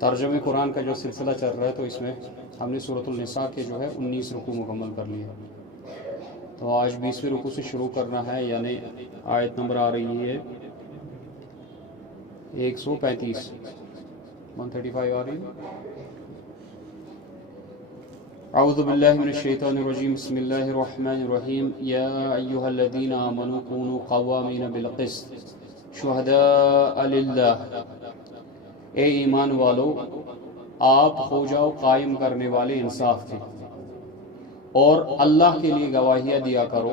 ترجمہ قرآن کا جو سلسلہ چل رہا ہے تو اس میں ہم نے سورۃ النساء کے جو ہے 19 رکوع مکمل کر لیے. تو آج 20ویں رکوع سے شروع کرنا ہے، یعنی آیت نمبر آ رہی ہے 135 135 آ رہی ہے. اعوذ باللہ من الشیطان الرجیم، بسم اللہ الرحمن الرحیم. یا ایہا الذین آمنوا کونوا قوامین بالقسط شہداء للہ. اے ایمان والو، آپ ہو جاؤ قائم کرنے والے انصاف کے، اور اللہ کے لیے گواہیاں دیا کرو.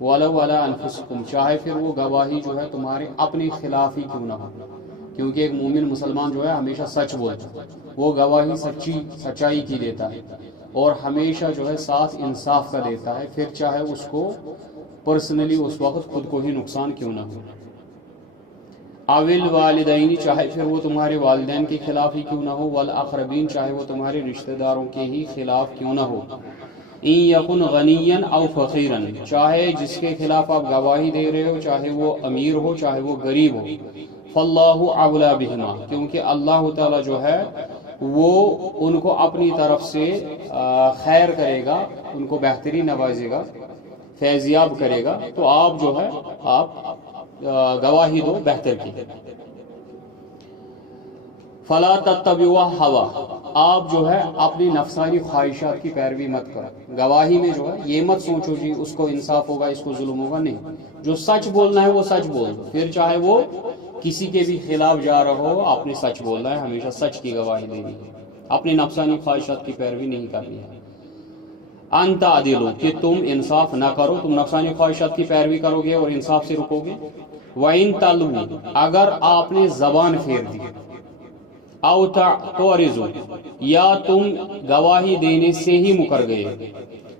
وَلَوْ عَلَىٰ أَنفُسِكُمْ، چاہے پھر وہ گواہی جو ہے تمہارے اپنے خلاف ہی کیوں نہ ہو، کیونکہ ایک مومن مسلمان جو ہے ہمیشہ سچ بولتا ہے، وہ گواہی سچائی کی دیتا ہے، اور ہمیشہ جو ہے ساتھ انصاف کا دیتا ہے، پھر چاہے اس کو پرسنلی اس وقت خود کو ہی نقصان کیوں نہ ہو. اول والدین، چاہے پھر وہ تمہارے والدین کے خلاف ہی کیوں نہ ہو. والاقربین، چاہے وہ تمہارے رشتہ داروں کے ہی خلاف کیوں نہ ہو. ان یکن غنیا او فقیرا، چاہے جس کے خلاف آپ گواہی دے رہے ہو چاہے وہ امیر ہو چاہے وہ غریب ہو. فاللہ اولی بہما، کیونکہ اللہ تعالی جو ہے وہ ان کو اپنی طرف سے خیر کرے گا، ان کو بہتری نوازے گا، فیضیاب کرے گا. تو آپ جو ہے آپ گواہی دو بہتر کی. فلا تتبعوا الهوى، آپ جو ہے اپنی نفسانی خواہشات کی پیروی مت کرو. گواہی میں جو ہے یہ مت سوچو جی اس کو انصاف ہوگا اس کو ظلم ہوگا، نہیں. جو سچ بولنا ہے وہ سچ بول، پھر چاہے وہ کسی کے بھی خلاف جا رہا ہو آپ نے سچ بولنا ہے، ہمیشہ سچ کی گواہی دینی ہے، اپنی نفسانی خواہشات کی پیروی نہیں کرنی ہے. ان تعدلوا، کہ تم انصاف نہ کرو، تم نفسانی خواہشات کی پیروی کرو گے اور انصاف سے رکو گے. وَإِن تَلْوُوا، اگر آپ نے زبان پھیر دی. او تعرضوا، یا تم گواہی دینے سے ہی مکر گئے.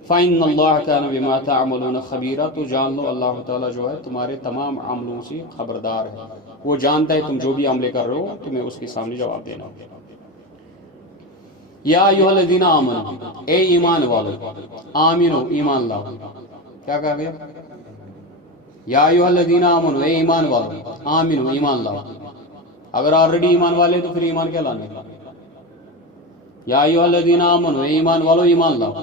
فَإِنَّ اللَّهَ كَانَ بِمَا تَعْمَلُونَ خَبِيرًا، تو جان لو اللہ تعالیٰ جو ہے تمہارے تمام عملوں سے خبردار ہے، وہ جانتا ہے تم جو بھی عمل کر رہے ہو تمہیں اس کے سامنے جواب دینا ہوگا. یا ایھا الذین آمنوا، اے ایمان والو، آمنو ایمان لاؤ. کیا کہا گیا؟ یا ایھا الذین آمنوا، اے ایمان والو، آمنو ایمان لاؤ. اگر آلریڈی ایمان والے تو پھر ایمان کیا لانے؟ یا ایھا الذین آمنوا، اے ایمان والو ایمان لاؤ.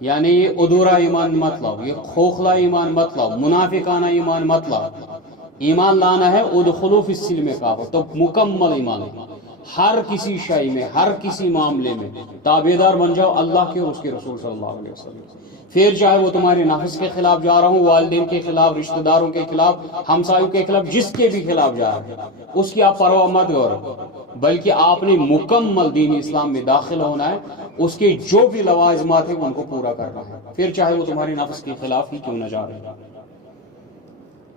یعنی یہ ادھورا ایمان مت لاؤ، یہ کھوکھلا ایمان مت لاؤ، منافقانہ ایمان مت لاؤ. ایمان لانا ہے ادخلوا فی السلم کافہ، تو مکمل ایمان ہے. ہر کسی شے میں، ہر کسی معاملے میں تابعدار بن جاؤ اللہ کے اور اس کے رسول صلی اللہ علیہ وسلم. پھر چاہے وہ تمہارے نفس کے خلاف جا رہا ہوں، والدین کے خلاف، رشتہ داروں کے خلاف، ہمسایوں کے خلاف، جس کے بھی خلاف جا رہا ہے اس کی آپ پرواہ مت کرو، بلکہ آپ نے مکمل دین اسلام میں داخل ہونا ہے، اس کے جو بھی لوازمات ہیں ان کو پورا کرنا ہے، پھر چاہے وہ تمہارے نفس کے خلاف ہی کیوں نہ جا رہے.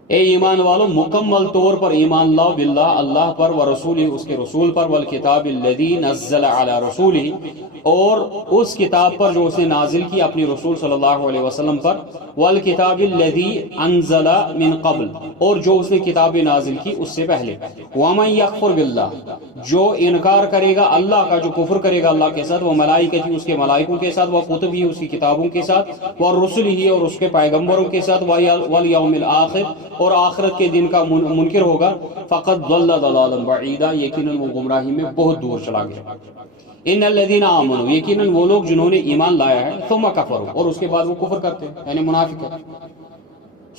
اے ایمان والو، مکمل طور پر ایمان لاؤ باللہ، اللہ پر، ورسولہ، اس کے رسول پر، والکتاب الذی نزل علی رسولہ، اور اس کتاب پر جو اس نے نازل کی اپنی رسول صلی اللہ علیہ وسلم پر، والکتاب الذی انزل من قبل، اور جو اس نے کتاب نازل کی اس سے پہلے. ومن یکفر باللہ، جو انکار کرے گا اللہ کا، جو کفر کرے گا اللہ کے ساتھ، وہ ملائکتی، اس کے ملائکوں کے ساتھ، وہ کتبی، اس کی کتابوں کے ساتھ، وہ رسلہ، اور اس کے پیغمبروں کے ساتھ، والیوم الآخر، اور آخرت کے دن کا منکر ہوگا، فقد ضل ضلالا بعیدا، یقیناً وہ گمراہی میں بہت دور چلا گیا. ان الذین آمنوا، یقیناً وہ لوگ جنہوں نے ایمان لایا ہے، ثم کفروا، اور اس کے بعد وہ کفر کرتے ہیں یعنی منافق ہے.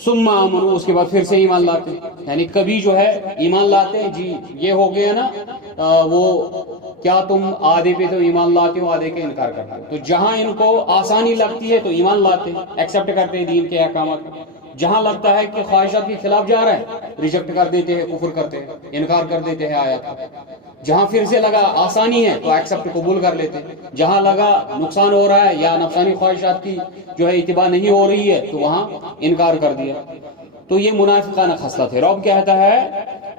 ثم آمنوا، اس کے بعد پھر سے ایمان لاتے ہیں، یعنی کبھی جو ہے ایمان لاتے ہیں جی یہ ہو گیا نا وہ کیا تم آدھے پہ تو ایمان لاتے ہو آدھے کا انکار کرتے ہو. تو جہاں ان کو آسانی لگتی ہے تو ایمان لاتے ہیں، ایکسیپٹ کرتے ہیں دین کے احکامات. جہاں لگتا ہے کہ خواہشات کے خلاف جا رہا ہے ریجیکٹ کر دیتے ہیں، کفر کرتے ہیں، انکار کر دیتے ہیں آیات کا. جہاں پھر سے لگا آسانی ہے تو ایکسیپٹ قبول کر لیتے ہیں، جہاں لگا نقصان ہو رہا ہے یا نفسانی خواہشات کی جو ہے اتباع نہیں ہو رہی ہے تو وہاں انکار کر دیا. تو یہ منافقانہ خصلت ہے. رب کہتا ہے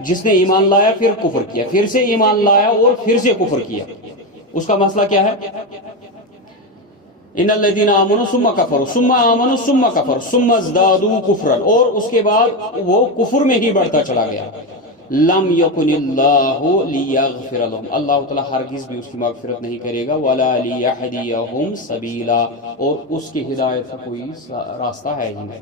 جس نے ایمان لایا پھر کفر کیا، پھر سے ایمان لایا اور پھر سے کفر کیا، اس کا مسئلہ کیا ہے؟ ان الذین آمنوا ثم کفروا ثم آمنوا ثم کفروا ثم ازدادوا کفرا، اور اس کے بعد وہ کفر میں ہی بڑھتا چلا گیا. لم یکن اللہ لیغفر لهم، اللہ تعالیٰ ہرگز بھی اس کی مغفرت نہیں کرے گا. ولا لیہدیہم سبیلا، اور اس کی ہدایت کا کوئی راستہ ہے ہی نہیں.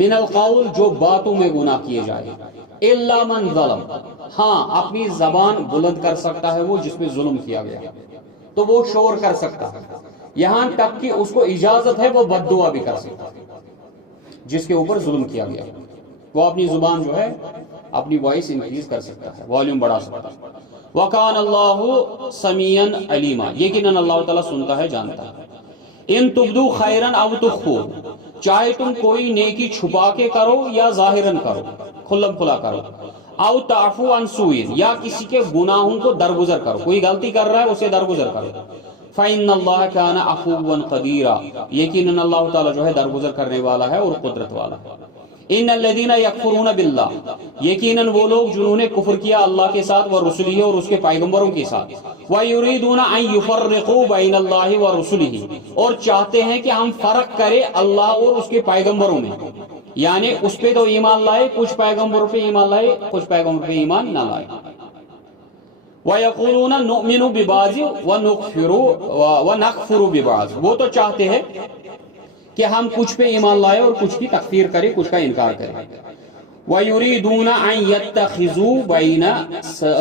من القول جو باتوں میں گناہ کیے جائے، الا من ظلم ہاں اپنی زبان بلند کر سکتا ہے وہ جس پہ ظلم کیا گیا، تو وہ شور کر سکتا ہے، یہاں تک کہ اس کو اجازت ہے وہ بد دعا بھی کر سکتا ہے جس کے اوپر ظلم کیا گیا، وہ اپنی زبان جو ہے اپنی وائس انکریز کر سکتا ہے، والیوم بڑھا سکتا ہے۔ وَكَانَ اللَّهُ سَمِيعًا عَلِيمًا یقیناً اللہ تعالیٰ سنتا ہے جانتا ہے۔ ان تبدو خیرن او تخفو چاہے تم کوئی نیکی چھپا کے کرو یا ظاہراً کرو، کھلم کھلا کرو، او تعفو عن سوء یا کسی کے گناہوں کو درگزر کرو، کوئی غلطی کر رہا ہے اسے درگزر کرو، فإن اللہ کان عفوا قدیرا یقیناً اللہ تعالیٰ جو ہے درگزر کرنے والا ہے اور قدرت والا ہے۔ ان الذین یکفرون باللہ یقیناً وہ لوگ جنہوں نے کفر کیا اللہ کے ساتھ ورسلہ اور اس کے پیغمبروں کے ساتھ، ویریدون ان یفرقوا بین اللہ ورسلہ اور چاہتے ہیں کہ ہم فرق کریں اللہ اور اس کے پیغمبروں میں، یعنی اس پہ تو ایمان لائے، کچھ پیغمبروں پہ ایمان لائے، کچھ پیغمبروں پہ ایمان نہ لائے۔ وَيَقُولُونَ نُؤْمِنُ بِبَعْضٍ وَنَكْفُرُ بِبَعْضٍ وہ تو چاہتے ہیں کہ ہم کچھ پہ ایمان لائے اور کچھ کی تکفیر کریں، کچھ کا انکار کریں۔ وَيُرِيدُونَ أَن يَتَّخِذُوا بَيْنَ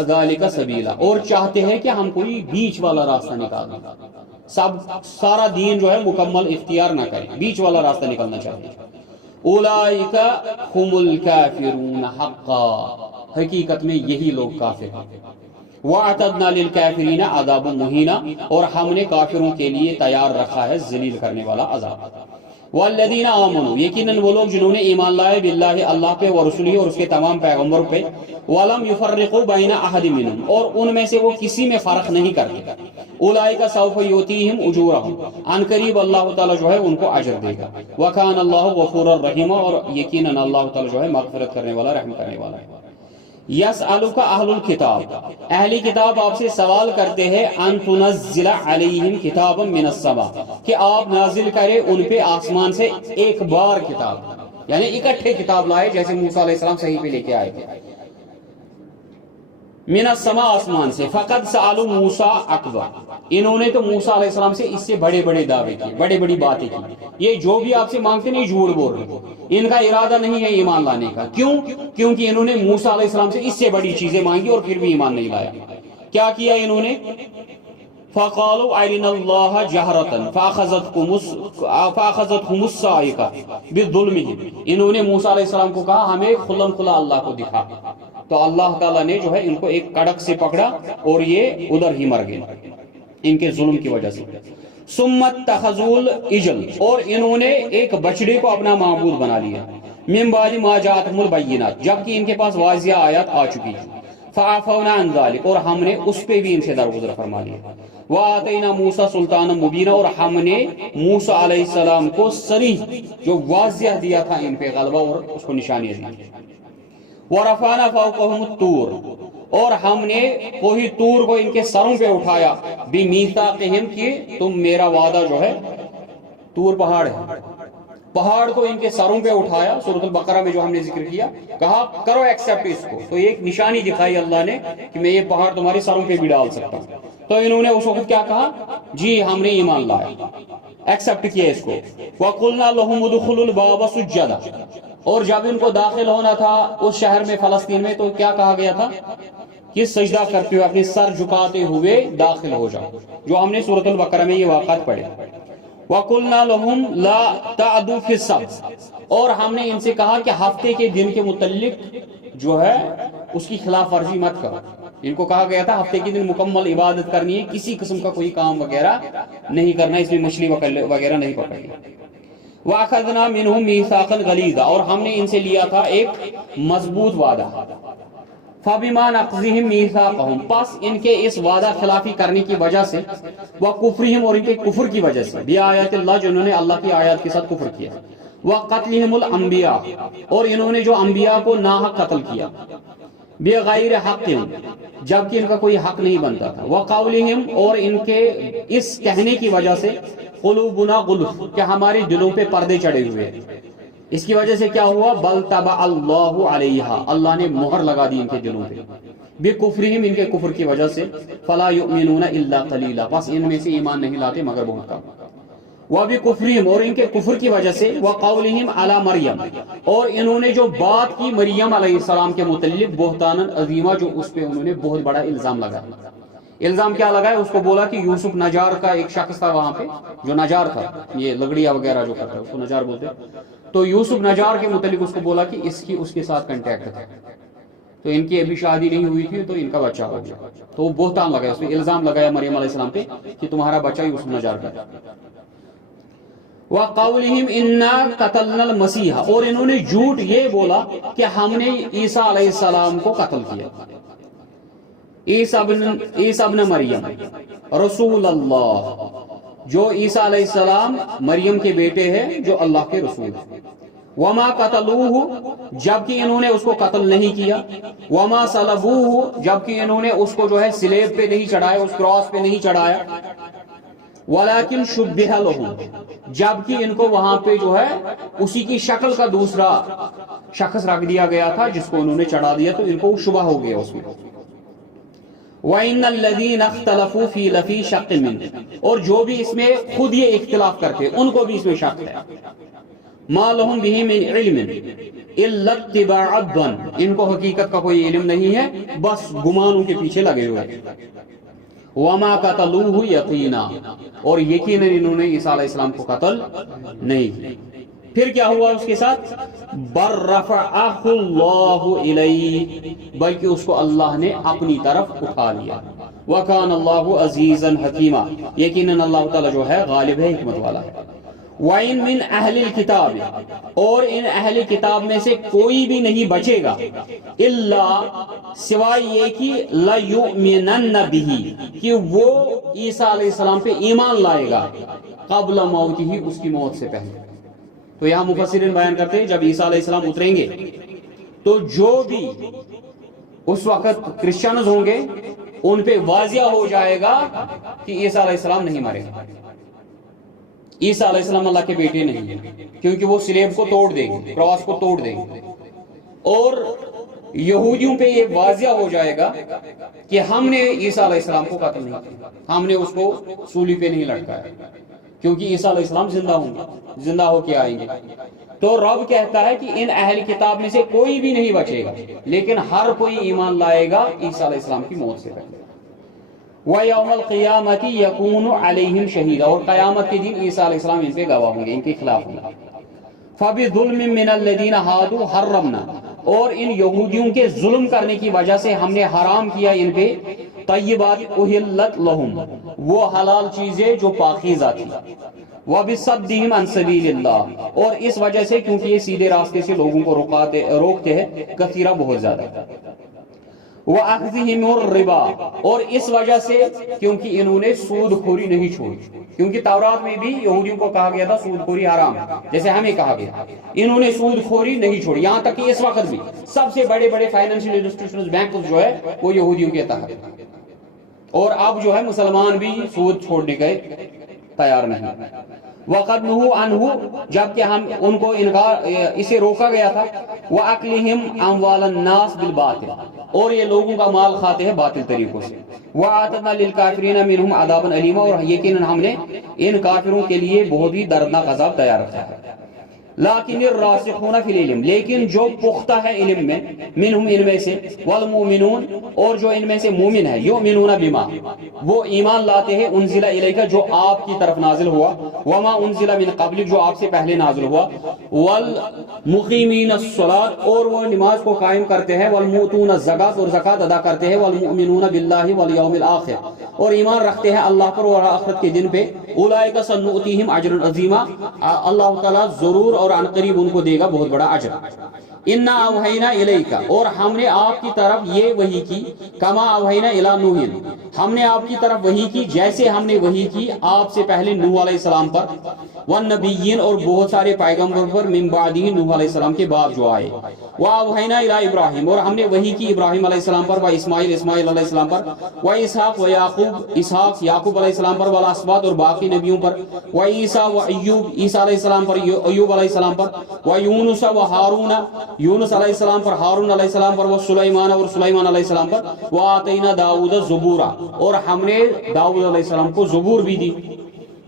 ذَلِكَ سَبِيلًا اور چاہتے ہیں کہ ہم کوئی بیچ والا راستہ نکال دیں، سارا دین جو ہے مکمل اختیار نہ کریں، بیچ والا راستہ نکلنا چاہتے ہیں۔ أُولَئِكَ هُمُ الْكَافِرُونَ حَقًّا حقیقت میں یہی لوگ کافر ہیں۔ وَأَعْتَدْنَا لِلْكَافِرِينَ عَذَابًا مُهِينًا اور ہم نے کافروں کے لیے تیار رکھا ہے ذلیل کرنے والا عذاب۔ وَالَّذِينَ آمَنُوا یقیناً وہ لوگ جنہوں نے ایمان لائے باللہ اللہ پہ ورسلہ اور اس کے تمام پیغمبروں پہ، وَلَمْ يُفَرِّقُوا بَيْنَ أَحَدٍ مِّنْهُمْ اور ان میں سے وہ کسی میں فرق نہیں کرتے، أُولَئِكَ سَوْفَ يُؤْتِيهِمْ أُجُورَهُمْ عن قریب اللہ تعالیٰ جو ہے ان کو اجر دے گا، وَكَانَ اللَّهُ غَفُورًا رَحِيمًا اور یقیناً اللہ تعالیٰ جو ہے مغفرت کرنے والا رحم کرنے والا ہے۔ یسألک اہل الکتاب اہلی کتاب آپ سے سوال کرتے ہیں ان تنزل علیہم کتابا من السماء کہ آپ نازل کرے ان پہ آسمان سے ایک بار کتاب، یعنی اکٹھے کتاب لائے جیسے موسیٰ علیہ السلام صحیح پہ لے کے آئے تھے، من السماء آسمان سے۔ فقد سألوا موسیٰ اکبر انہوں نے تو موسیٰ علیہ السلام سے اس سے بڑے بڑے دعوے کیے، بڑے بڑی باتیں کی، یہ جو بھی آپ سے مانگتے نہیں جھوٹ بول رہے، ان کا ارادہ نہیں ہے ایمان لانے کا، کیوں؟ کیونکہ انہوں نے موسیٰ علیہ السلام سے اس سے بڑی چیزیں مانگی اور پھر بھی ایمان نہیں لایا۔ کیا کیا انہوں نے؟ فَقَالُوا أَرِنَا اللَّهَ جَهْرَةً فَأَخَذَتْهُمُ الصَّاعِقَةُ بِظُلْمِهِمْ انہوں نے موسیٰ علیہ السلام کو کہا ہمیں کھلم کھلا اللہ کو دکھا، تو اللہ تعالیٰ نے جو ہے ان کو ایک کڑک سے پکڑا اور یہ ادھر ہی مر گئے ان کے ظلم کی وجہ سے۔ ثُمَّ اتَّخَذُوا الْعِجْلَ اور انہوں نے ایک بچڑے کو اپنا معبود بنا لیا، مِن بَعْدِ مَا جَاءَتْهُمُ الْبَيِّنَاتُ جبکہ ان کے پاس واضح آیات آ چکی ہیں، فَعَفَوْنَا عَنْ ذَلِكَ اور ہم نے اس پہ بھی ان سے درگزر فرما لیا۔ وَآتَيْنَا مُوسَىٰ سُلْطَانًا مُبِينًا اور ہم نے موسیٰ علیہ السلام کو صریح جو واضح دیا تھا ان پہ غلبہ اور اس کو نشانیاں دی۔ وَرَفَعْنَا فَوْقَهُمُ الطُّورَ اور ہم نے کوہ طور کو ان کے سروں پہ اٹھایا، بِمِيثَاقِهِمْ کہ تم میرا وعدہ جو ہے، طور پہاڑ ہے، پہاڑ کو ان کے سروں پہ اٹھایا، سورۃ البقرہ میں جو ہم نے ذکر کیا، کہا کرو ایکسیپٹ اس کو، تو ایک نشانی دکھائی اللہ نے کہ میں یہ پہاڑ تمہارے سروں پہ بھی ڈال سکتا ہوں، تو انہوں نے اس وقت کیا کہا؟ جی ہم نے ایمان لایا، ایکسیپٹ کیا اس کو۔ وَقُلْنَا لَهُمُ ادْخُلُوا الْبَابَ سُجَّدًا اور جب ان کو داخل ہونا تھا اس شہر میں فلسطین میں تو کیا کہا گیا تھا کہ سجدہ کرتے ہوئے اپنے سر جھکاتے ہوئے داخل ہو جاؤ، جو ہم نے سورۃ البقرہ میں یہ واقعات پڑھے۔ وَقُلْنَا لَهُمْ لَا تَعْدُوا فِي السَّبْتِ اور ہم نے ان سے کہا کہ ہفتے کے دن کے متعلق جو ہے اس کی خلاف ورزی مت کرو، ان کو کہا گیا تھا ہفتے کے دن مکمل عبادت کرنی ہے، کسی قسم کا کوئی کام وغیرہ نہیں کرنا، اس میں مچھلی وغیرہ نہیں پکڑنی۔ وَأَخَذْنَا مِنْهُمْ مِيثَاقًا غَلِيظًا اور ہم نے ان سے لیا تھا ایک مضبوط وعدہ۔ فَبِمَا نَقْضِهِمْ مِيثَاقَهُمْ پس ان کے اس وعدہ خلافی کرنے کی وجہ سے، وَكُفْرِهِمْ اور ان کے کفر کی وجہ سے، بِآیاتِ اللہ جنہوں نے اللہ کی آیات کے ساتھ کفر کیا، وَقَتْلِهِمُ الْأَنْبِيَاءَ اور انہوں نے جو انبیاء کو ناحق قتل کیا، بغیر حق جبکہ ان کا کوئی حق نہیں بنتا تھا، وَقَوْلِهِمْ اور ان کے اس کہنے کی وجہ سے، قلوبنا غلف کہ ہمارے دلوں پہ پردے چڑھے ہوئے، اس کی وجہ سے کیا ہوا؟ بل طبع اللہ علیہا اللہ نے مہر لگا دی ان کے دلوں پہ، بکفرہم ان کے کفر کی وجہ سے، فلا یؤمنون الا قلیلا پس ان میں سے ایمان نہیں لاتے مگر بہت کم۔ وَبِكُفْرِهِمْ اور ان کے کفر کی وجہ سے وَقَوْلِهِمْ عَلَى مریم اور انہوں نے جو بات کی مریم علیہ السلام کے متعلق بہتانا عظیمہ جو اس پہ انہوں نے بہت بڑا الزام لگایا. الزام کیا لگایا؟ اس کو بولا کہ یوسف نجار کا ایک شخص تھا وہاں پہ جو نجار تھا, یہ لگڑیاں وغیرہ جو کرتا ہے اس کو نجار بولتے ہیں. تو یوسف نجار کے متعلق اس کو بولا کہ اس کے ساتھ کنٹیکٹ تھا, تو ان کی ابھی شادی نہیں ہوئی تھی تو ان کا بچہ ہو گیا. تو وہ بہتان لگایا, اس پہ الزام لگایا مریم علیہ السلام پہ کہ تمہارا بچہ یوسف نجار کا. وَقَوْلِهِمْ إِنَّا قَتَلْنَا الْمَسِيحَ اور انہوں نے جھوٹ یہ بولا کہ ہم نے عیسیٰ علیہ السلام کو قتل کیا. عیسیٰ ابن مریم رسول اللہ, جو عیسیٰ علیہ السلام مریم کے بیٹے ہیں جو اللہ کے رسول ہیں. وما قتلوہ جبکہ انہوں نے اس کو قتل نہیں کیا. وما صلبوہ جبکہ انہوں نے اس کو جو ہے سلیب پہ نہیں چڑھایا, اس کراس پہ نہیں چڑھایا. ولیکن شبہ لہم جبکہ ان کو وہاں پہ جو ہے اسی کی شکل کا دوسرا شخص رکھ دیا گیا تھا جس کو انہوں نے چڑھا دیا, تو ان کو شبہ ہو گیا اس میں. وَإِنَّ الَّذِينَ اخْتَلَفُوا فِي لَفِي شَقٍّ مِّنْهُ اور جو بھی اس میں خود یہ اختلاف کرتے ان کو بھی اس میں شک ہے. مَا لَهُمْ بِهِ مِنْ عِلْمٍ إِلَّا اتِّبَاعَ الظَّنِّ ان کو حقیقت کا کوئی علم نہیں ہے, بس گمانوں کے پیچھے لگے ہوئے. وَمَا قَتَلُوهُ يَقِينًا اور یقیناً انہوں نے عیسیٰ علیہ السلام کو قتل نہیں کیا. پھر کیا ہوا اس کے ساتھ؟ بَل رَفَعَهُ اللَّهُ إِلَيْهِ بلکہ اس کو اللہ نے اپنی طرف اٹھا لیا. وَكَانَ اللَّهُ عَزِيزًا حَكِيمًا یقیناً اللہ تعالیٰ جو ہے غالب ہے, حکمت والا ہے. وَإِن مِّنْ أَهْلِ الْكِتَابِ اور ان اہل کتاب میں سے کوئی بھی نہیں بچے گا الا سوائے یہ کہ لَيُؤْمِنَنَّ بِهِ کہ وہ عیسیٰ علیہ السلام پہ ایمان لائے گا قبل موتہ اس کی موت سے پہلے. تو یہاں مفسرین بیان کرتے ہیں جب عیسیٰ علیہ السلام اتریں گے تو جو بھی اس وقت کرسچنز ہوں گے ان پہ واضح ہو جائے گا کہ عیسیٰ علیہ السلام نہیں مرے گا, عیسیٰ علیہ السلام اللہ کے بیٹے نہیں ہیں, کیونکہ وہ سلیب کو توڑ دیں گے, کراس کو توڑ دیں گے. اور یہودیوں پہ یہ واضح ہو جائے گا کہ ہم نے عیسیٰ علیہ السلام کو قتل نہیں کیا, ہم نے اس کو سولی پہ نہیں لٹکایا, کیونکہ عیسیٰ علیہ السلام زندہ ہوں گے, زندہ ہو کے آئیں گے. تو رب کہتا ہے کہ ان اہل کتاب میں سے کوئی بھی نہیں بچے گا, لیکن ہر کوئی ایمان لائے گا عیسیٰ علیہ السلام کی موت سے پہلے. وَيَوْمَ الْقِيَامَةِ يَكُونُ عَلَيْهِمْ شَهِيدًا اور قیامت کے دن عیسیٰ علیہ السلام ان پہ گواہ ہوں گے, ان کے خلاف ہوں گے. فَبِظُلْمٍ مِّنَ الَّذِينَ هَادُوا حَرَّمْنَا اور ان یہودیوں کے ظلم کرنے کی وجہ سے ہم نے حرام کیا ان پہ طیبات احلت لہم وہ حلال چیزیں جو پاکیزہ تھی. وَبِصَدِّهِمْ عَن سَبِيلِ اللَّهِ اور اس وجہ سے کیونکہ یہ سیدھے راستے سے لوگوں کو روکتے ہیں کثیرہ بہت زیادہ. وَأَخْذِهِمُ الرِّبَا اور اس وجہ سے کیونکہ انہوں نے سود خوری نہیں چھوڑی, کیونکہ تورات میں بھی یہودیوں کو کہا گیا تھا سود خوری حرام ہے جیسے ہمیں کہا گیا, انہوں نے سود خوری نہیں چھوڑی. یہاں تک کہ اس وقت بھی سب سے بڑے بڑے فائنینشیل انسٹیٹیوشنز بینکس جو ہے وہ یہودیوں کے تحت, اور اب جو ہے مسلمان بھی سود چھوڑنے کے تیار نہیں. وَقَدْ نُهُوا عَنْهُ جبکہ ہم ان کو اسے روکا گیا تھا. وَأَكْلِهِمْ أَمْوَالَ النَّاسِ بِالْبَاطِلِ اور یہ لوگوں کا مال کھاتے ہیں باطل طریقوں سے. وَأَعْتَدْنَا لِلْكَافِرِينَ مِنْهُمْ عَذَابًا أَلِيمًا اور یقیناً ہم نے ان کافروں کے لیے بہت ہی دردناک عذاب تیار رکھا ہے. لیکن الراسخون فی العلم لیکن جو پختہ ہے علم میں, منہم ان میں سے, والمؤمنون اور جو ان میں سے مومن ہے, یؤمنون بما وہ ایمان لاتے ہیں, انزل الیک جو آپ کی طرف نازل ہوا, وما انزل من قبل جو آپ سے پہلے نازل ہوا, والمقیمین الصلاۃ اور وہ نماز کو قائم کرتے ہیں, والمؤتون الزکات اور زکات ادا کرتے ہیں, والمؤمنون باللہ والیوم الاخر اور ایمان رکھتے ہیں اللہ پر اور آخرت کے دن پہ. اولئک سنؤتیہم اجرا عظیما اللہ تعالیٰ ضرور اور عن قریب ان کو دے گا بہت بڑا اجر. انا اوحینا الیک اور ہم نے آپ کی طرف یہ وحی کی, کما اوحینا الی نوح ہم نے آپ کی طرف وحی کی جیسے ہم نے وحی کی آپ سے پہلے نوح علیہ السلام پر, والنبیین اور بہت سارے پیغمبروں پر, من بعدہ نوح علیہ السلام کے بعد جو آئے. واوحینا الی ابراہیم اور ہم نے وحی کی ابراہیم علیہ السلام پر, و اسماعیل علیہ السلام پر, و اسحاق و یعقوب یعقوب علیہ السلام پر, والاسباط اور باقی نبیوں پر, و عیسیٰ و ایوب عیسیٰ علیہ السلام پر, ایوب علیہ السلام پر, و یونس و ہارون یونس علیہ السلام پر, ہارون علیہ السلام پر, و سلیمان اور سلیمان علیہ السلام پر, و آتینا داؤد الزبور اور ہم نے داؤد علیہ السلام کو زبور بھی دی,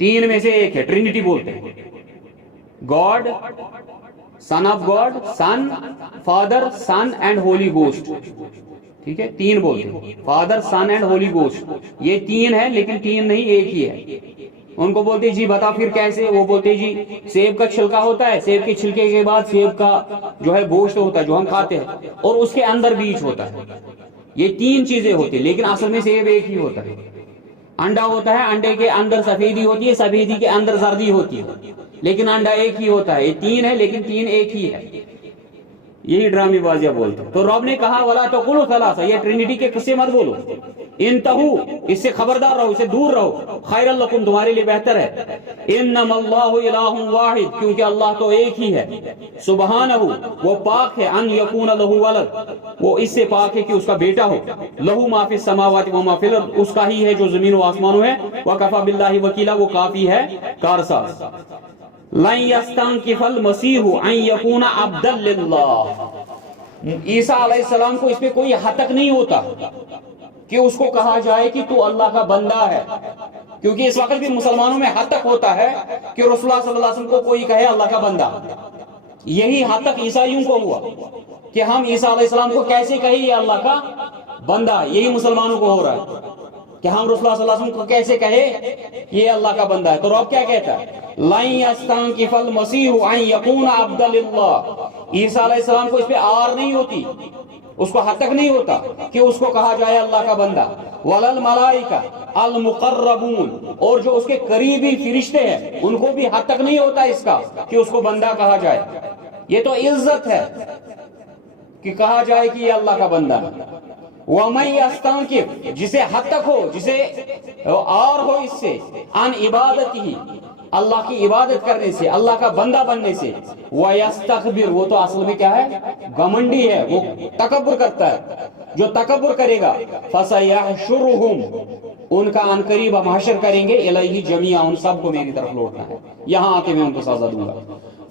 تین میں سے ایک ہے, ٹرینٹی بولتے ہیں. God, Son of God, Son, Father, Son and Holy Ghost. ٹھیک ہے, تین بولتے ہیں, Father, Son and Holy Ghost. یہ تین ہے لیکن تین نہیں, ایک ہی ہے. ان کو بولتے جی بتا پھر کیسے, وہ بولتے جی سیب کا چھلکا ہوتا ہے, سیب کے چھلکے کے بعد سیب کا جو ہے گوشت ہوتا ہے جو ہم کھاتے ہیں, اور اس کے اندر بیج ہوتا ہے. یہ تین چیزیں ہوتی ہیں لیکن اصل میں سیب ایک ہی ہوتا ہے. انڈا ہوتا ہے, انڈے کے اندر سفیدی ہوتی ہے, سفیدی کے اندر زردی ہوتی ہے, لیکن انڈا ایک ہی ہوتا ہے. یہ تین ہے لیکن تین ایک ہی ہے. یہی ڈرامی بازیاں بولتے ہیں. تو رب نے کہا ولا تقولوا ثلاثہ, یہ ٹرینٹی کے قصے مت بولو. انتہو, اس سے خبردار رہو, اس سے دور رہو. خیر لکم, تمہارے لیے بہتر ہے. انما اللہ الہ واحد, کیونکہ اللہ تو ایک ہی ہے. سبحانہ, وہ پاک ہے. ان یکون لہ ولد, وہ اس سے پاک ہے کہ اس کا بیٹا ہو. لہ ما فی السماوات و ما فی الارض, اس کا ہی ہے جو زمین و آسمانوں ہے. وکفی باللہ وکیلا, وہ کافی ہے کارساز. لن یستنکف المسیح ان یکون عبدا للہ, عیسیٰ علیہ السلام کو اس پہ کوئی حد تک نہیں ہوتا کہ اس کو کہا جائے کہ تو اللہ کا بندہ ہے. کیونکہ اس وقت بھی مسلمانوں میں حد تک ہوتا ہے کہ رسول اللہ صلی اللہ علیہ وسلم کو کوئی کہے اللہ کا بندہ. یہی حد تک عیسائیوں کو ہوا کہ ہم عیسیٰ علیہ السلام کو کیسے کہیں یہ اللہ کا بندہ. یہی مسلمانوں کو ہو رہا ہے کہ ہم رسول اللہ صلی اللہ علیہ وسلم کو کیسے کہے یہ اللہ کا بندہ ہے. تو رب کیا کہتا ہے, لن یستنکف المسیح ان یکون عبدا للہ. عیسیٰ علیہ السلام کو اس پہ آر نہیں ہوتی, اس کو حد تک نہیں ہوتا کہ اس کو کہا جائے اللہ کا بندہ. وللملائکہ المقربون, اور جو اس کے قریبی فرشتے ہیں ان کو بھی حد تک نہیں ہوتا اس کا کہ اس کو بندہ کہا جائے. یہ تو عزت ہے کہ کہا جائے کہ یہ اللہ کا بندہ ہے. وَمَن يَسْتَنْكِفْ, جسے حد تک ہو, جسے اور ہو اس سے, عن عبادتہ, اللہ کی عبادت کرنے سے, اللہ کا بندہ بننے سے. وَيَسْتَكْبِرْ, وہ تو اصل میں کیا ہے, گھمنڈی ہے, وہ تکبر کرتا ہے. جو تکبر کرے گا فَسَيَحْشُرُهُمْ, ان کا ان قریب ہم حشر کریں گے, الیہ جمیعا, ان سب کو میری طرف لوٹنا ہے, یہاں آ کے میں ان کو سزا دوں گا.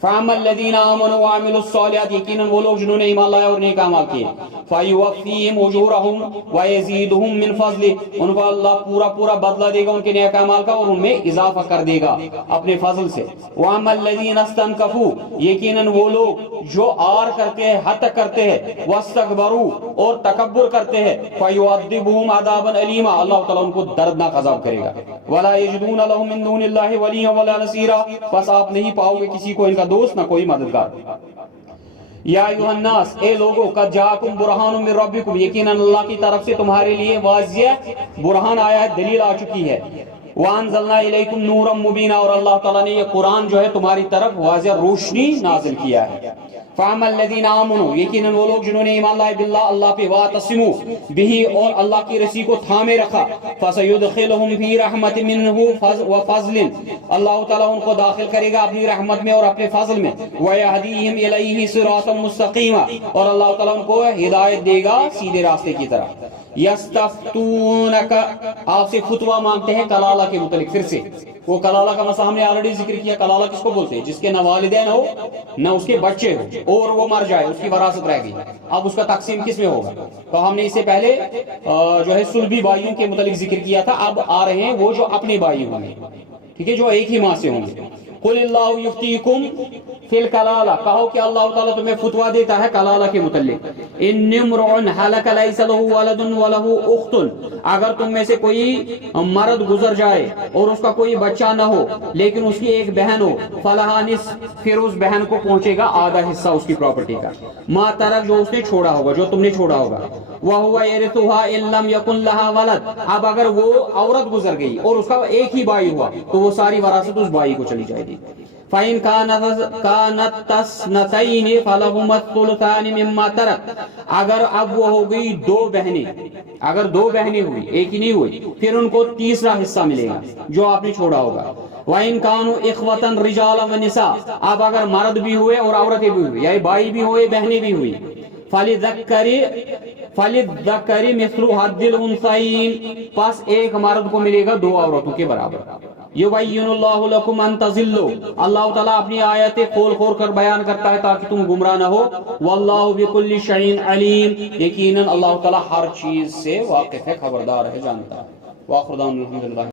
فَأَمَّا الَّذِينَ آمَنُوا وَعَمِلُوا الصَّالِحَاتِ, یقیناً وہ لوگ جنہوں نے ایمان لایا اور نیک اعمال کیے. فَيُوَفِّيهِمْ أُجُورَهُمْ وَيَزِيدُهُمْ مِنْ فَضْلِهِ, ان کو اللہ پورا پورا بدلہ دے گا ان کے نیک اعمال کا, اور ان میں اضافہ کر دے گا اپنے فضل سے. وَأَمَّا الَّذِينَ اسْتَنْكَفُوا, یقیناً وہ لوگ جو آر کرتے ہیں, حد تک کرتے ہیں, وَاسْتَكْبَرُوا, اور تکبر کرتے ہیں, فَيُعَذِّبُهُمْ عَذَابًا أَلِيمًا, اللہ تعالیٰ ان کو دردناک عذاب کرے گا. وَلَا يَجِدُونَ لَهُم مِّن دُونِ اللَّهِ وَلِيًّا وَلَا نَصِيرًا, بس آپ نہیں پاؤ گے کسی کو ان کا دوست نہ کوئی مددگار. یا ایھا الناس, اے لوگو, قد جاءکم برہان من ربکم, یقیناً اللہ کی طرف سے تمہارے لیے واضح برہان آیا ہے, دلیل آ چکی ہے. وانزلنا الیکم نورا مبینا, اور اللہ تعالیٰ نے یہ قرآن جو ہے تمہاری طرف واضح روشنی نازل کیا ہے. فَأَمَّا الَّذِينَ آمَنُوا, یقیناً وہ لوگ جنہوں نے ایمان لائے, باللہ, اللہ پہ, وَاعْتَصِمُوا بِهِ, اور اللہ کی رسی کو تھامے رکھا, فَسَيُدْخِلُهُمْ فِي رَحْمَةٍ مِّنْهُ وَفَضْلٍ, اللہ تعالیٰ ان کو داخل کرے گا اپنی رحمت میں اور اپنے فضل میں. وَيَهْدِيهِمْ إِلَيْهِ صِرَاطًا مُسْتَقِيمًا, اور اللہ تعالیٰ ان کو ہدایت دے گا سیدھے راستے کی طرف. یستفتونک, آپ سے فتویٰ مانگتے ہیں کلالہ کے متعلق. پھر سے وہ کلالہ کا مسئلہ ہم نے آلریڈی ذکر کیا. کلالہ کس کو بولتے ہیں, جس کے نہ والدین ہو نہ اس کے بچے ہو اور وہ مر جائے, اس کی وراثت رہ گئی. اب اس کا تقسیم کس میں ہوگا, تو ہم نے اس سے پہلے جو ہے سلبی بھائیوں کے متعلق ذکر کیا تھا. اب آ رہے ہیں وہ جو اپنے بھائی ہوں گے, ٹھیک ہے, جو ایک ہی ماں سے ہوں گے. قل اللہ یفتیکم فی الکلالہ, کہو کہ اللہ تعالیٰ تمہیں فتویٰ دیتا ہے کلالہ کے متعلق. ان امرؤ ہلک لیس لہ ولد ولہ اخت, اگر تم میں سے کوئی مرد گزر جائے اور اس کا کوئی بچہ نہ ہو لیکن اس کی ایک بہن ہو, فلہا نصف, پھر اس بہن کو پہنچے گا آدھا حصہ اس کی پراپرٹی کا. ما ترک, جو اس نے چھوڑا ہوگا, جو تم نے چھوڑا ہوگا. وَهُوَ يَرِثُهَا إِن لَّمْ يَكُن لَّهَا وَلَدٌ, اب اگر وہ عورت گزر گئی اور اس کا ایک ہی بھائی ہوا تو وہ ساری وراثت اس بھائی کو چلی جائے گی. فَإِن كَانَتْ اثْنَتَيْنِ فَلَهُمَا الثُّلُثَانِ مِمَّا تَرَكَ, اگر اب وہ ہو گئی دو بہنیں, اگر دو بہنیں ہوئی, ایک ہی نہیں ہوئی, پھر ان کو تیسرا حصہ ملے گا جو آپ نے چھوڑا ہوگا. وَإِن كَانُوا إِخْوَةً رِجَالًا وَنِسَاءً, اب اگر مرد بھی ہوئے اور عورتیں بھی ہوئی, یا بھائی بھی ہوئے بہنیں بھی ہوئی, فَلِلذَّكَرِ مِثْلُ حَظِّ الْأُنثَيَيْنِ, پس ایک مرد کو ملے گا دو عورتوں کے برابر. یبین اللہ لکم ان تضلوا, اللہ تعالیٰ اپنی آیتیں کھول کھول کر بیان کرتا ہے تاکہ تم گمراہ نہ ہو. واللہ بکل شیء علیم, یقیناً اللہ تعالیٰ ہر چیز سے واقف ہے, خبردار ہے, جانتا ہے. وآخر دعوانا الحمدللہ.